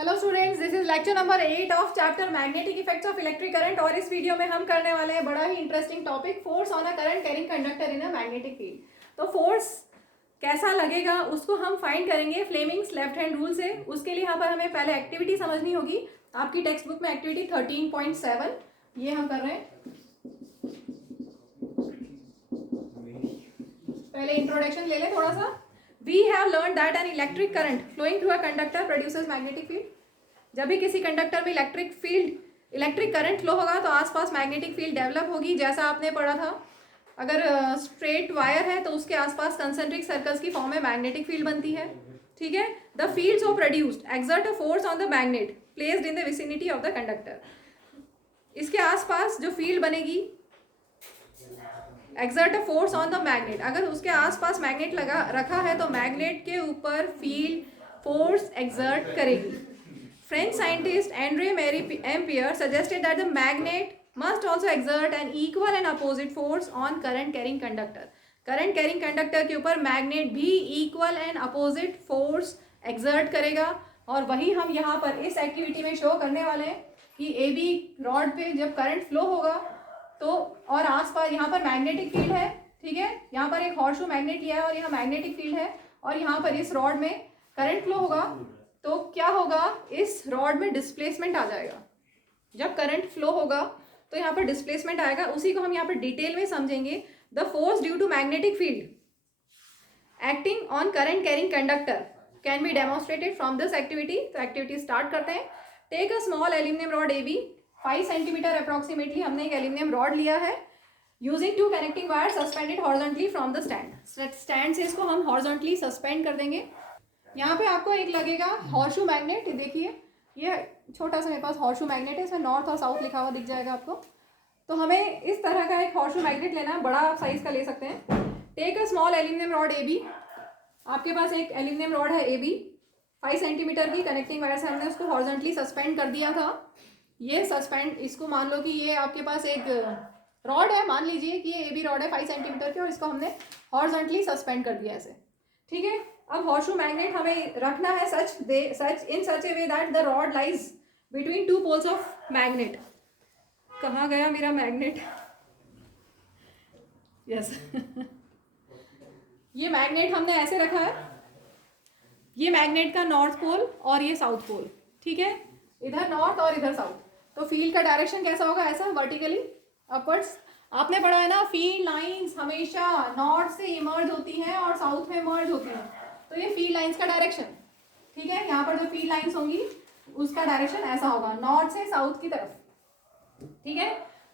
Hello students, this is lecture number 8 of chapter magnetic effects of electric current. और इस video में हम करने वाले हैं बड़ा ही interesting topic, force on a current carrying conductor in a magnetic field. तो फोर्स कैसा लगेगा उसको हम फाइंड करेंगे फ्लेमिंग्स लेफ्ट हैंड रूल से। उसके लिए यहाँ पर हमें पहले एक्टिविटी समझनी होगी। आपकी टेक्स्ट बुक में एक्टिविटी 13.7 ये हम कर रहे हैं। पहले इंट्रोडक्शन ले लें थोड़ा सा। We have learned that an electric current flowing through a conductor produces magnetic field. जब भी किसी कंडक्टर में इलेक्ट्रिक करंट फ्लो होगा तो आसपास मैग्नेटिक फील्ड डेवलप होगी। जैसा आपने पढ़ा था, अगर स्ट्रेट वायर है तो उसके आसपास कंसेंट्रिक सर्कल्स की फॉर्म में मैग्नेटिक फील्ड बनती है। ठीक है। The fields of produced exert a force on the magnet placed in the vicinity of the conductor. इसके आसपास जो फील्ड बनेगी, exert a force on the magnet, अगर उसके आसपास मैग्नेट लगा रखा है तो मैग्नेट के ऊपर फील्ड फोर्स एक्सर्ट करेगी। French scientist Andre Marie Ampere suggested that the magnet must also exert an equal and opposite force on current carrying conductor. Current carrying conductor के ऊपर मैग्नेट भी equal and opposite force exert करेगा। और वही हम यहाँ पर इस एक्टिविटी में शो करने वाले हैं कि ए बी रॉड पे जब करंट फ्लो होगा तो, और आसपास यहाँ पर मैग्नेटिक फील्ड है। ठीक है, यहाँ पर एक हॉर्सशू मैग्नेट लिया है और यहाँ मैग्नेटिक फील्ड है, और यहाँ पर इस रॉड में करंट फ्लो होगा तो क्या होगा, इस रॉड में डिस्प्लेसमेंट आ जाएगा। जब करंट फ्लो होगा तो यहाँ पर डिस्प्लेसमेंट आएगा, उसी को हम यहाँ पर डिटेल में समझेंगे। The force due to magnetic field acting on current carrying conductor can be demonstrated from this activity. तो एक्टिविटी स्टार्ट करते हैं। Take a small aluminium rod A B 5 centimetre approximately हमने एक एल्यूमिनियम रॉड लिया है। Using two connecting wire suspended horizontally from the stand से इसको हम हॉरिजॉन्टली सस्पेंड कर देंगे। यहाँ पे आपको एक लगेगा हॉर्सशू मैग्नेट। देखिए ये छोटा सा मेरे पास हॉर्सशू मैग्नेट है, इसमें नॉर्थ और साउथ लिखा हुआ दिख जाएगा आपको। तो हमें इस तरह का एक हॉर्सशू मैग्नेट लेना है, बड़ा आप साइज का ले सकते हैं। Take a small aluminium rod A B, आपके पास एक एल्यूमिनियम रॉड है ए बी 5 सेंटीमीटर की। कनेक्टिंग वायर से हमने उसको हॉरिजॉन्टली सस्पेंड कर दिया था। ये सस्पेंड, इसको मान लो कि ये आपके पास एक रॉड है, मान लीजिए कि ये ए बी रॉड है 5 सेंटीमीटर की, और इसको हमने हॉरिजॉन्टली सस्पेंड कर दिया ऐसे। ठीक है। अब हॉर्सशू मैग्नेट हमें रखना है such a way that the rod lies between 2 poles of magnet. कहाँ गया मेरा मैग्नेट? यस ये मैग्नेट हमने ऐसे रखा है, ये मैग्नेट का नॉर्थ पोल और ये साउथ पोल। ठीक है, इधर नॉर्थ और इधर साउथ। तो फील्ड का डायरेक्शन कैसा होगा, ऐसा वर्टिकली अपवर्ड्स। आपने पढ़ा है ना, फील्ड लाइंस हमेशा नॉर्थ से इमर्ज होती हैं और साउथ में इमर्ज होती हैं। तो ये फील्ड लाइंस का डायरेक्शन। ठीक है, यहाँ पर जो फील्ड लाइंस होंगी उसका डायरेक्शन ऐसा होगा, नॉर्थ से साउथ की तरफ। ठीक है,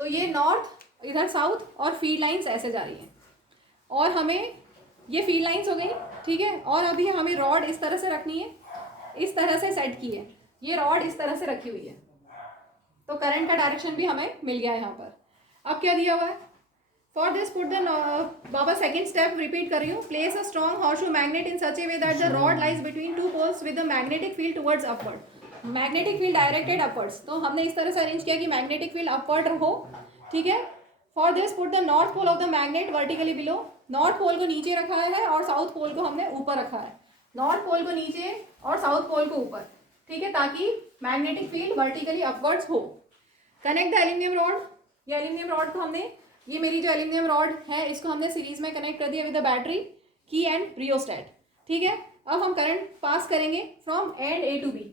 तो ये नॉर्थ इधर साउथ और फील्ड लाइंस ऐसे जा रही हैं, और हमें ये फील्ड लाइंस हो गई। ठीक है, और अभी हमें रॉड इस तरह से रखनी है, इस तरह से सेट की है, ये रॉड इस तरह से रखी हुई है। तो करंट का डायरेक्शन भी हमें मिल गया है यहाँ पर। अब क्या दिया हुआ है, फॉर दिस पुट द बाबा सेकेंड स्टेप रिपीट कर रही हूँ। Place a strong horseshoe magnet in such a way that the rod lies between 2 poles with the magnetic field towards upward. Magnetic field directed upwards, तो हमने इस तरह से arrange किया कि मैग्नेटिक फील्ड अपवर्ड हो। ठीक है। For this put the north pole of the magnet vertically below. North pole को नीचे रखा है और साउथ पोल को हमने ऊपर रखा है। नॉर्थ पोल को नीचे और साउथ पोल को ऊपर। ठीक है, ताकि मैग्नेटिक फील्ड वर्टिकली अपवर्ड्स हो। कनेक्ट द एल्यूमिनियम रॉड, ये एल्यूमिनियम रॉड को हमने, ये मेरी जो एल्यूमिनियम रॉड है इसको हमने सीरीज में कनेक्ट कर दिया विद द बैटरी की एंड रियोस्टेट। ठीक है, अब हम करंट पास करेंगे from end A to B,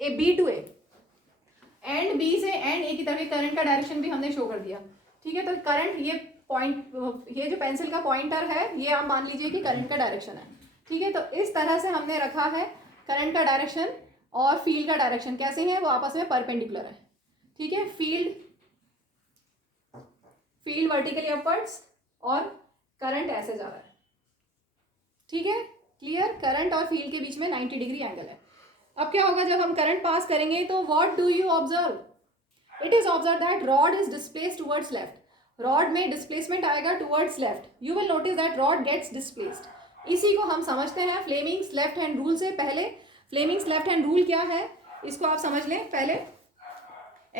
A B to A, end B से एंड ए की तरफ। करंट का डायरेक्शन भी हमने शो कर दिया। ठीक है, तो करंट, ये पॉइंट, ये जो पेंसिल का पॉइंटर है ये आप मान लीजिए कि करंट का डायरेक्शन है। ठीक है, तो इस तरह से हमने रखा है करंट का डायरेक्शन और फील्ड का डायरेक्शन कैसे है, वो आपस में परपेंडिकुलर है। ठीक है, फील्ड वर्टिकली अपवर्ड्स और करंट ऐसे जा रहा है। ठीक है, क्लियर। करंट और फील्ड के बीच में 90 डिग्री एंगल है। अब क्या होगा जब हम करंट पास करेंगे, तो what do you observe, it is observe that rod is displaced towards left. Rod में डिस्प्लेसमेंट आएगा towards left. You will notice that rod gets displaced. इसी को हम समझते हैं फ्लेमिंग्स लेफ्ट हैंड रूल से। पहले फ्लेमिंग्स लेफ्ट हैंड रूल क्या है इसको आप समझ लें पहले।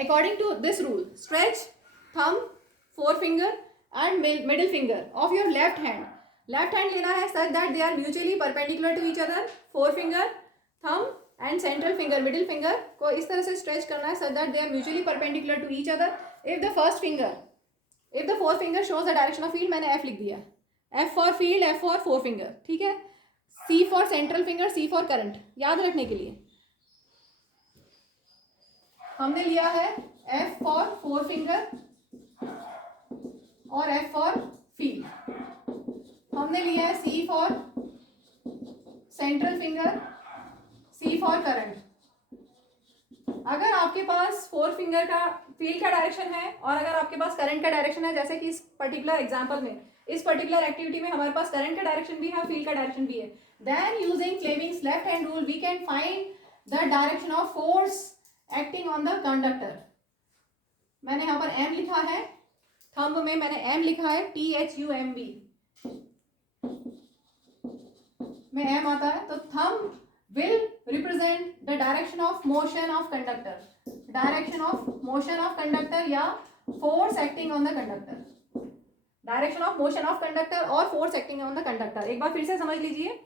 According to this rule, stretch thumb, forefinger and middle finger of your left hand. Left hand लेना है such that they are mutually perpendicular to each other. Forefinger, thumb and central finger, middle finger को इस तरह से stretch करना है so that they are mutually perpendicular to each other. If the fourth finger shows the direction of field, मैंने F लिख दिया, F for field, F for forefinger, ठीक है. C for central finger, C for current. याद रखने के लिए हमने लिया है एफ फॉर फोर फिंगर और एफ फॉर फील्ड. हमने लिया है C for central finger, C for current. अगर आपके पास फोर फिंगर का फील्ड का डायरेक्शन है और अगर आपके पास करंट का डायरेक्शन है, जैसे कि इस पर्टिकुलर एग्जांपल में, इस पर्टिकुलर एक्टिविटी में हमारे पास करंट का डायरेक्शन भी है और फील्ड का डायरेक्शन भी है, then using Fleming's left hand rule we can find the direction of force acting on the conductor. मैंने यहाँ पर एम लिखा है, थंब में मैंने एम लिखा है, THUMB में एम आता है. तो thumb will represent the direction of motion of conductor, direction of motion of conductor या force acting on the conductor, direction of motion of conductor और force acting on the conductor. एक बार फिर से समझ लीजिए.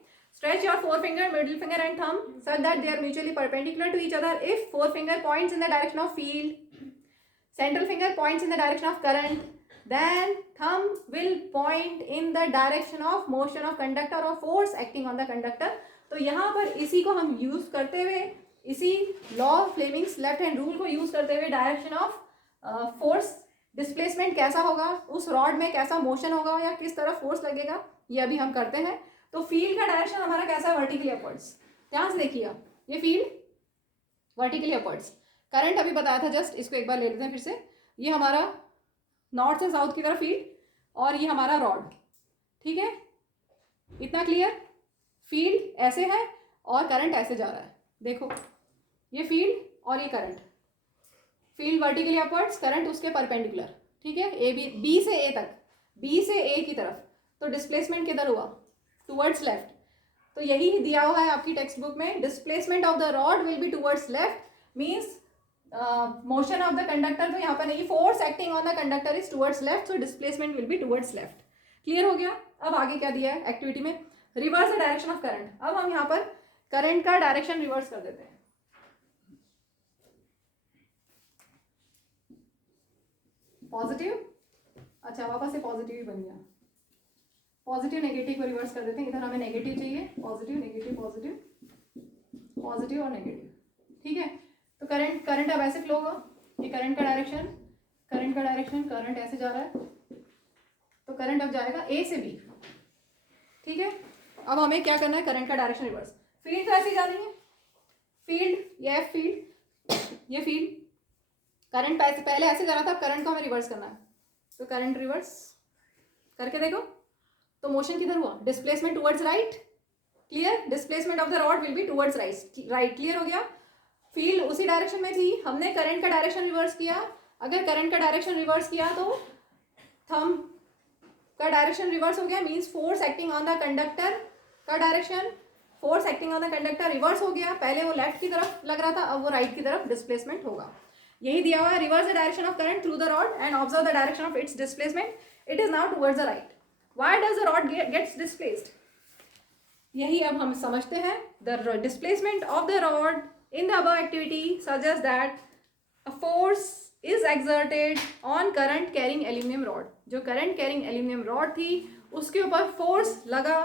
Stretch your forefinger, middle finger and thumb such that they are mutually perpendicular to each other. If forefinger points in the direction of field, central finger points in the direction of current, then thumb will point in the direction of motion of conductor or force acting on the conductor. तो यहाँ पर इसी को हम use करते हुए, इसी law of Fleming's left hand rule को यूज करते हुए डायरेक्शन ऑफ फोर्स डिस्प्लेसमेंट कैसा होगा, उस रॉड में कैसा मोशन होगा या किस तरह फोर्स लगेगा, ये अभी हम करते हैं. तो फील्ड का डायरेक्शन हमारा कैसा है, वर्टिकली अपवर्ड्स. ध्यान से देखिए, ये फील्ड वर्टिकली अपवर्ड्स. करंट अभी बताया था जस्ट, इसको एक बार ले लेते हैं फिर से. ये हमारा नॉर्थ से साउथ की तरफ फील्ड और ये हमारा रॉड, ठीक है. इतना क्लियर. फील्ड ऐसे है और करंट ऐसे जा रहा है. देखो ये फील्ड और ये current. Field vertically upwards, current उसके परपेंडिकुलर, ठीक है. ए बी से ए तक, बी से ए की तरफ. तो डिस्प्लेसमेंट किधर हुआ, टुवर्ड्स लेफ्ट. तो यही दिया हुआ है आपकी टेक्स्ट बुक में. Displacement of the rod will be towards left, means motion of the conductor. तो यहाँ पर नहीं, force acting on the conductor is towards left, so displacement will be towards left. Clear हो गया. अब आगे क्या दिया है एक्टिविटी में, reverse the direction of current. अब हम यहाँ पर करंट का डायरेक्शन रिवर्स कर देते हैं. पॉजिटिव, अच्छा वापस से पॉजिटिव ही बन गया. पॉजिटिव नेगेटिव को रिवर्स कर देते हैं. इधर हमें नेगेटिव चाहिए, पॉजिटिव नेगेटिव, पॉजिटिव पॉजिटिव और नेगेटिव, ठीक है. तो करंट अब ऐसे फ्लो होगा. ये करंट का डायरेक्शन, करंट ऐसे जा रहा है. तो करंट अब जाएगा ए से बी, ठीक है. अब हमें क्या करना है, करंट का डायरेक्शन रिवर्स. फील्ड तो ऐसे जानी है, फील्ड ये एफ फील्ड, ये फील्ड. करंट पहले ऐसे जा रहा था, करंट को हमें रिवर्स करना है. तो करंट रिवर्स करके देखो. तो मोशन किधर हुआ, displacement towards right. Clear. Displacement of the rod will be towards right. Clear हो गया. फील्ड उसी डायरेक्शन में थी, हमने करंट का डायरेक्शन रिवर्स किया. अगर करंट का डायरेक्शन रिवर्स किया तो थंब का डायरेक्शन रिवर्स हो गया, means force acting on the conductor का direction, force acting on the conductor reverse हो गया. पहले वो लेफ्ट की तरफ लग रहा था, अब वो राइट की तरफ डिस्प्लेसमेंट होगा. यही दिया हुआ है. Reverse the direction of current through the rod and observe the direction of its displacement. It is now towards the right. Why does the rod gets displaced, यही अब हम समझते हैं. The displacement of the rod in the above activity suggest that a force is exerted on current carrying aluminium rod. जो current carrying aluminium rod थी उसके ऊपर force लगा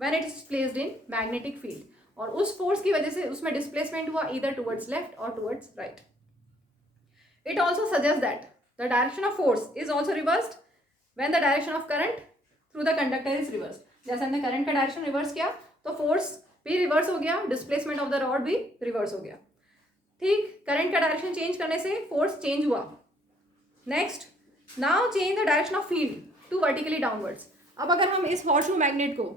when it is placed in magnetic field, और उस force की वजह से उसमें डिस्प्लेसमेंट हुआ ईदर टुवर्ड्स लेफ्ट और towards right. It also suggest that the direction of force is also reversed when the direction of current through the conductor is reversed. जैसे हमने करंट का डायरेक्शन रिवर्स किया तो फोर्स भी reverse हो गया, displacement of the rod भी reverse हो गया. ठीक. करंट का डायरेक्शन चेंज करने से फोर्स चेंज हुआ. Next, now change the direction of field to vertically downwards. अब अगर हम इस हॉर्सशू मैग्नेट को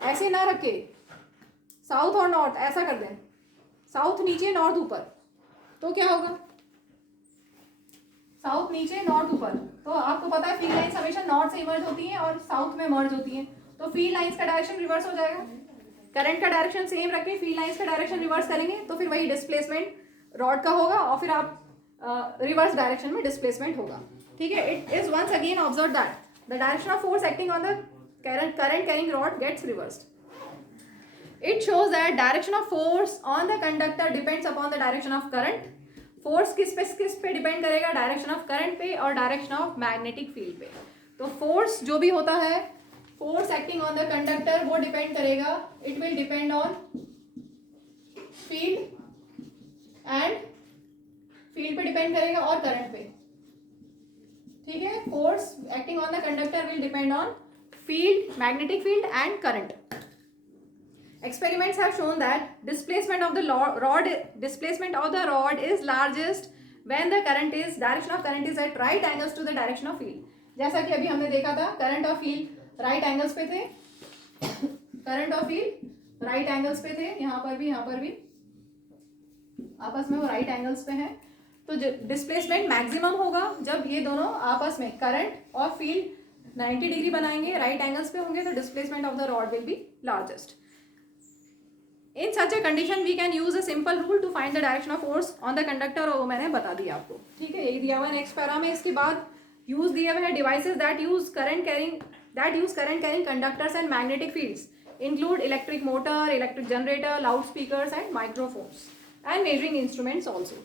ऐसे ना रखे, साउथ और नॉर्थ ऐसा कर दें, साउथ नीचे नॉर्थ ऊपर, तो क्या होगा, साउथ नीचे नॉर्थ ऊपर. तो आपको पता है फील्ड लाइंस हमेशा नॉर्थ से इमर्ज होती हैं और साउथ में मर्ज होती हैं. तो फील्ड लाइंस का डायरेक्शन रिवर्स हो जाएगा. करंट का डायरेक्शन सेम रखें, फील्ड लाइंस का डायरेक्शन रिवर्स करेंगे तो फिर वही डिस्प्लेसमेंट रॉड का होगा और फिर आप रिवर्स डायरेक्शन में डिस्प्लेसमेंट होगा. ठीक है. It is once again observe that the direction of force acting on the current carrying rod gets reversed. It shows that direction of force on the conductor depends upon the direction of current. Force किस पे depend करेगा? Direction of current पे और direction of magnetic field पे. तो force जो भी होता है, force acting on the conductor, वो डिपेंड करेगा, it will depend on field and field पे डिपेंड करेगा और करंट पे. ठीक है, force acting on the conductor will depend on field, magnetic field and current. Experiments have shown that displacement of the rod is largest when the direction of current is at right angles to the direction of field. जैसा कि अभी हमने देखा था, current और field right angles पे थे, current और फील्ड राइट एंगल्स पे थे, यहाँ पर भी आपस में वो राइट एंगल्स पे हैं. तो डिस्प्लेसमेंट मैक्सिमम होगा जब ये दोनों आपस में करंट और फील्ड 90 डिग्री बनाएंगे, राइट एंगल्स पे होंगे, तो displacement of the rod will be largest. In such a condition we can use a simple rule to find the direction of force on the conductor, और वो मैंने बता दिया आपको. ठीक है, ये दिया हुआ है नेक्स्ट पैरा में. इसके बाद यूज दिए हुए हैं devices that use current carrying conductors and magnetic fields, include electric motor, electric generator, loud speakers and microphones and measuring instruments also.